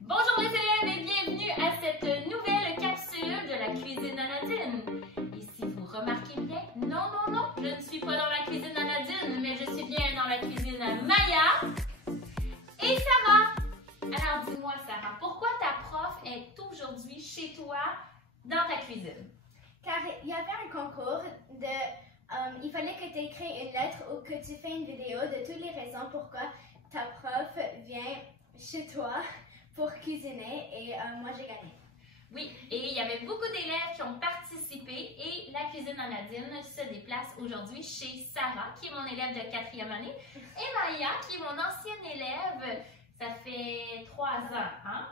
Bonjour les élèves et bienvenue à cette nouvelle capsule de la cuisine à Nadine. Et si vous remarquez bien, non, je ne suis pas dans la cuisine à Nadine, mais je suis bien dans la cuisine à Maya et Sarah. Alors dis-moi Sarah, pourquoi ta prof est aujourd'hui chez toi dans ta cuisine? Car il y avait un concours il fallait que tu écris une lettre ou que tu fais une vidéo de toutes les raisons pourquoi ta prof vient chez toi pour cuisiner et moi j'ai gagné. Oui, et il y avait beaucoup d'élèves qui ont participé et la cuisine à Nadine se déplace aujourd'hui chez Sarah, qui est mon élève de 4e année, et Maya, qui est mon ancienne élève, ça fait 3 ans. Hein?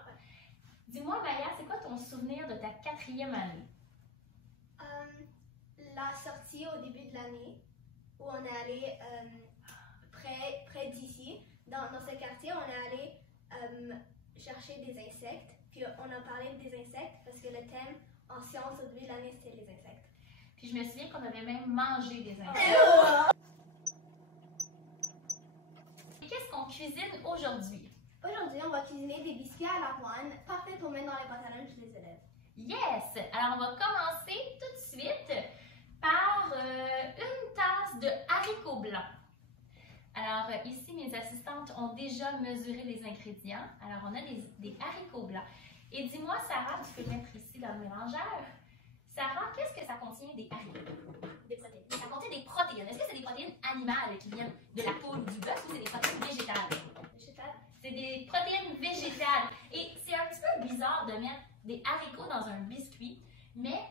Dis-moi Maya, c'est quoi ton souvenir de ta 4e année? La sortie au début de l'année où on est allé près d'ici, dans ce quartier, on est allé chercher des insectes, puis on a parlé des insectes parce que le thème en sciences au début de l'année c'était les insectes. Puis je me souviens qu'on avait même mangé des insectes. Qu'est-ce qu'on cuisine aujourd'hui? Aujourd'hui, on va cuisiner des biscuits à l'avoine, parfaits pour mettre dans les boîtes à lunch des élèves. Yes! Alors on va commencer tout de suite par une tasse de haricots blancs. Alors ici, mes assistantes ont déjà mesuré les ingrédients. Alors on a des haricots blancs. Et dis-moi, Sarah, tu peux mettre ici dans le mélangeur. Sarah, qu'est-ce que ça contient des haricots? Des protéines. Ça contient des protéines. Est-ce que c'est des protéines animales qui viennent de la poule ou du bœuf ou c'est des protéines végétales? Végétales. C'est des protéines végétales. Et c'est un petit peu bizarre de mettre des haricots dans un biscuit, mais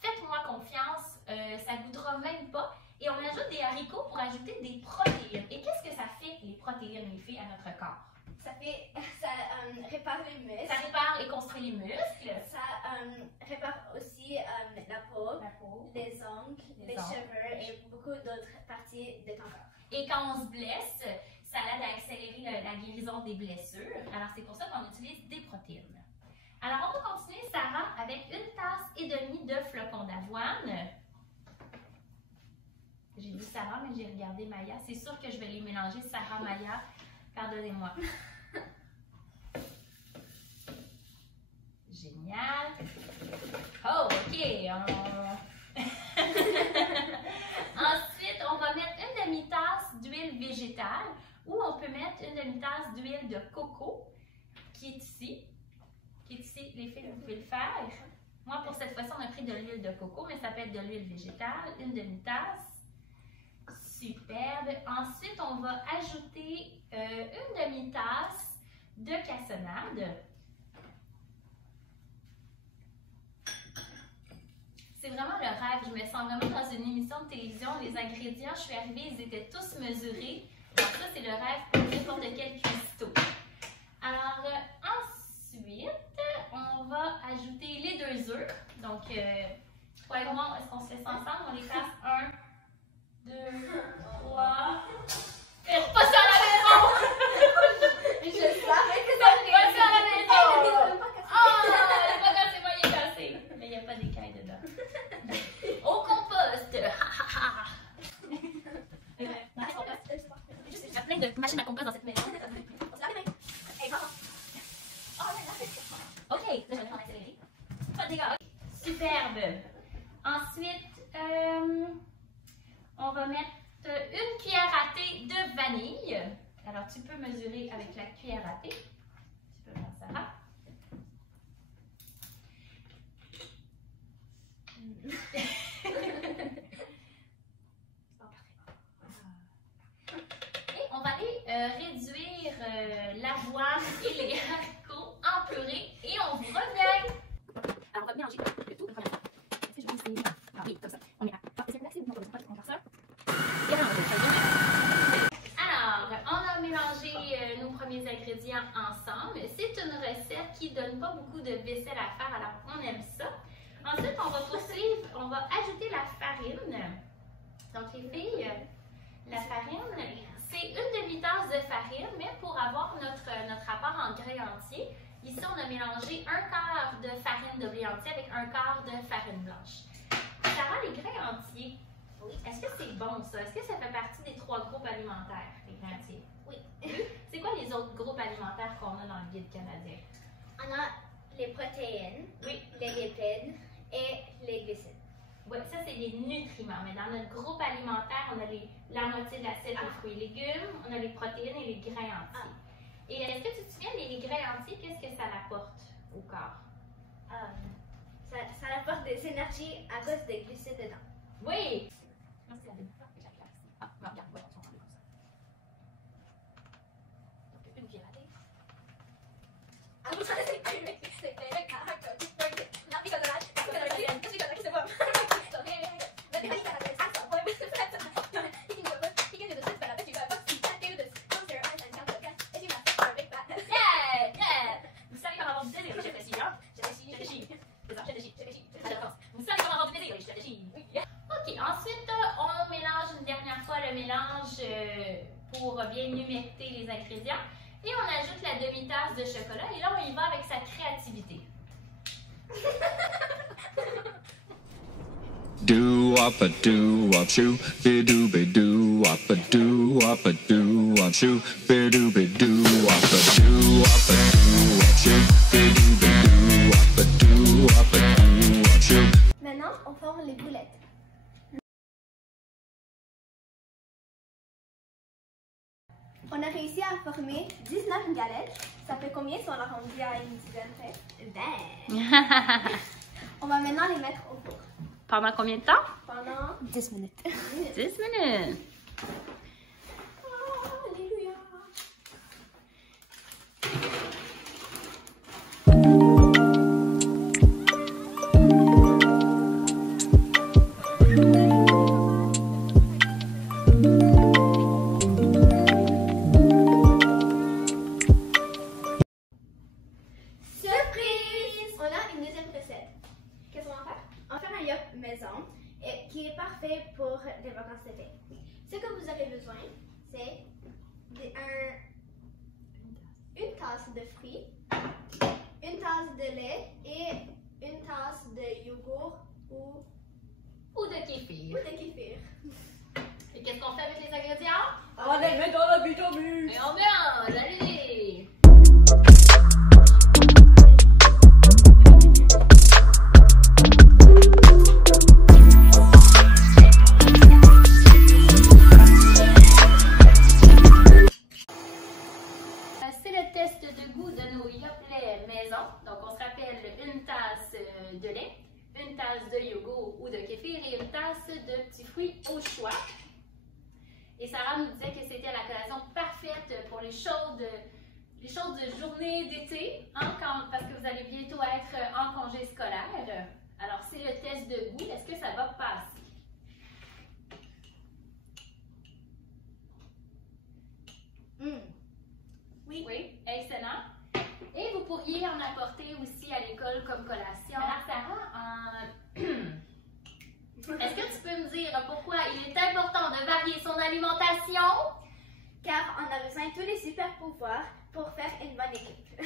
faites-moi confiance, ça ne goûtera même pas. Et on ajoute des haricots pour ajouter des protéines. Et qu'est-ce que ça fait, les protéines, les filles, à notre corps? Ça répare les muscles. Ça répare et construit les muscles. Ça répare aussi la peau, les ongles, les cheveux et beaucoup d'autres parties de ton corps. Et quand on se blesse, ça aide à accélérer la guérison des blessures. Alors c'est pour ça qu'on utilise des protéines. Alors on va continuer, Sarah, avec 1,5 tasses de flocons d'avoine. J'ai dit Sarah, mais j'ai regardé Maya. C'est sûr que je vais les mélanger, Sarah, Maya. Pardonnez-moi. Génial. Oh, OK. Ensuite, on va mettre 1/2 tasse d'huile végétale ou on peut mettre 1/2 tasse d'huile de coco qui est ici. Les filles, vous pouvez le faire. Moi, pour cette fois-ci, on a pris de l'huile de coco, mais ça peut être de l'huile végétale. 1/2 tasse. Superbe. Ensuite, on va ajouter 1/2 tasse de cassonade. C'est vraiment le rêve. Je me sens vraiment dans une émission de télévision. Les ingrédients, je suis arrivée, ils étaient tous mesurés. Donc ça, c'est le rêve pour n'importe quel cuistot. Alors, ensuite, on va ajouter les 2 œufs. Donc, toi et moi, est-ce qu'on se fait ça ensemble? On les passe 1, 2, 3. Faites pas ça à la maison! Je savais que Faites pas ça à la maison! ça Oh! Le pas cassé, moi, il est cassé. Mais il n'y a pas d'écailles dedans. Au compost! Il y a plein de machines à compost dans cette maison. OK, là, je vais en accélérer. Pas de dégâts. Superbe. Ensuite, on va mettre 1 cuillère à thé de vanille. Alors, tu peux mesurer avec la cuillère à thé. Tu peux faire Sarah. Et on va aller réduire l'avoine et les haricots en purée et on vous revient. Alors, on va mélanger le tout une première fois. Est-ce que je vais essayer? Ah oui, comme ça. On est à. C'est relaxé, donc on va faire ça. Alors, on a mélangé nos premiers ingrédients ensemble. C'est une recette qui ne donne pas beaucoup de vaisselle à faire, alors on aime ça. Ensuite, on va poursuivre, on va ajouter la farine. Donc, les filles, la farine, c'est 1/2 tasse de farine, mais pour avoir notre rapport en grains entiers, ici, on a mélangé 1/4 de farine de blé entier avec 1/4 de farine blanche. Sarah, les grains entiers, est-ce que c'est bon ça? Est-ce que ça fait partie des 3 groupes alimentaires, les grains entiers? Oui. C'est quoi les autres groupes alimentaires qu'on a dans le guide canadien? On a les protéines, Oui. les lipides et les glucides. Oui, ça, c'est les nutriments. Mais dans notre groupe alimentaire, on a la moitié de l'assiette des fruits et légumes, on a les protéines et les grains entiers. Et est-ce que tu te souviens, les grains entiers, qu'est-ce que ça apporte au corps? Ça apporte des énergies à cause des glucides dedans. Oui! Pour bien humecter les ingrédients. Et on ajoute la demi-tasse de chocolat. Et là, on y va avec sa créativité. Do up a do up shoo, be do be do up a do up a do up shoo, be do be do up a do up a do up shoo, be do be do up a do up a do up shoo. Maintenant, on forme les boulettes. On a réussi à former 19 galettes. Ça fait combien si on l'arrondit à une dizaine près? 20. On va maintenant les mettre au four. Pendant combien de temps? Pendant 10 minutes. 10 minutes. Alléluia. Maison et qui est parfait pour des vacances d'été. Ce que vous avez besoin, c'est une tasse de fruits, une tasse de lait et une tasse de yogourt Ou de kéfir. de kéfir. Et qu'est-ce qu'on fait avec les ingrédients? On les met dans la Vitamix. Et on mélange, allez! C'est le test de goût de nos Yoplait maison. Donc, on se rappelle une tasse de lait, une tasse de yogourt ou de kéfir et une tasse de petits fruits au choix. Et Sarah nous disait que c'était la collation parfaite pour les chaudes journées d'été, hein, parce que vous allez bientôt être en congé scolaire. Alors, c'est le test de goût. Est-ce que ça va passer? Oui. Oui, excellent. Et vous pourriez en apporter aussi à l'école comme collation. Alors, Sarah, est-ce que tu peux me dire pourquoi il est important de varier son alimentation? Car on a besoin de tous les super pouvoirs pour faire une bonne équipe.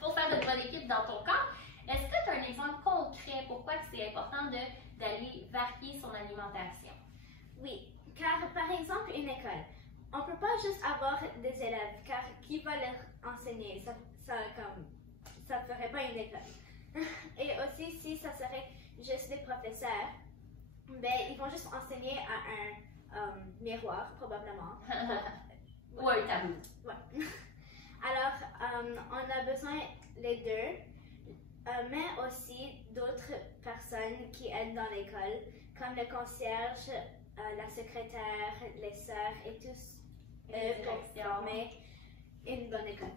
Pour faire une bonne équipe dans ton corps. Est-ce que tu as un exemple concret pourquoi c'est important d'aller varier son alimentation? Oui, car par exemple une école, on ne peut pas juste avoir des élèves, car qui va leur enseigner? Ça ne ferait pas une école. Et aussi, si ça serait juste des professeurs, ben, ils vont juste enseigner à un miroir, probablement. Ou un tableau. Ouais. Alors, on a besoin les deux, mais aussi d'autres personnes qui aident dans l'école, comme le concierge, la secrétaire, les sœurs et tous pour former une bonne école.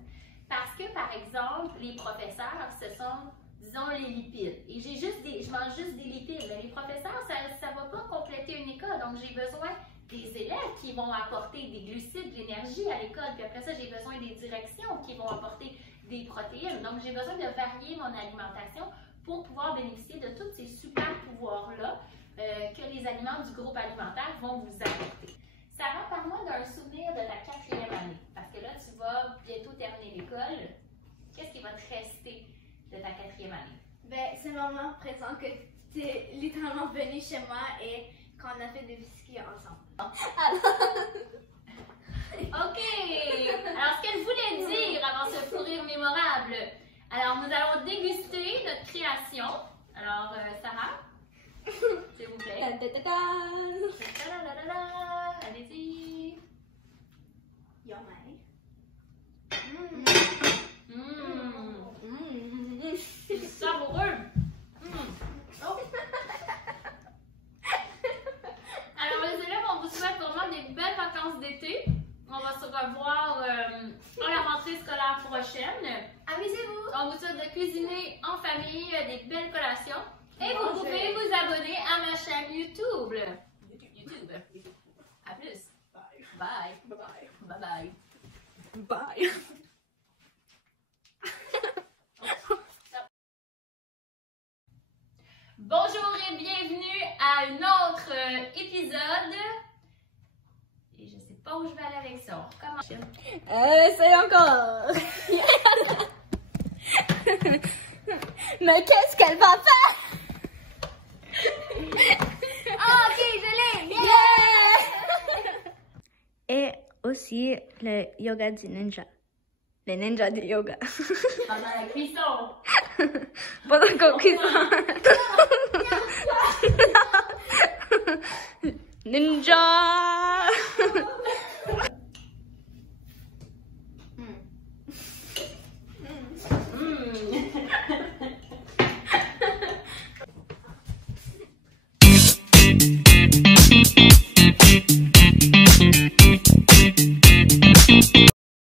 Parce que, par exemple, les professeurs, ce sont, disons, les lipides. Et je mange juste des lipides. Mais les professeurs, ça ne va pas compléter une école. Donc, j'ai besoin des élèves qui vont apporter des glucides, de l'énergie à l'école. Puis après ça, j'ai besoin des directions qui vont apporter des protéines. Donc, j'ai besoin de varier mon alimentation pour pouvoir bénéficier de tous ces super pouvoirs-là que les aliments du groupe alimentaire vont vous apporter. Sarah, parle-moi d'un souvenir de ta 4e année. Parce que là, tu vas bientôt terminer l'école. Qu'est-ce qui va te rester de ta 4e année? Ben, c'est le moment présent que tu es littéralement venu chez moi et qu'on a fait des whisky ensemble. OK! Alors, ce qu'elle voulait dire avant ce fou rire mémorable, Alors, nous allons déguster notre création. Alors, Sarah, s'il vous plaît. Allez-y. Yummy. C'est savoureux. Alors, les élèves, on vous souhaite vraiment des belles vacances d'été. On va se revoir à la rentrée scolaire prochaine. Amusez-vous. On vous souhaite de cuisiner en famille des belles collations. Et vous pouvez vous abonner à ma chaîne YouTube. YouTube. À plus. Bye. Bye. Bye. Bye. Bye. Bonjour et bienvenue à un autre épisode. Et je sais pas où je vais aller avec ça. On recommence. C'est encore. Mais qu'est-ce qu'elle va faire? Ok, je l'ai. Yeah! Et aussi le yoga du ninja. Le ninja du yoga. Pendant la cuisson. Pendant qu'on cuisine. Ninja!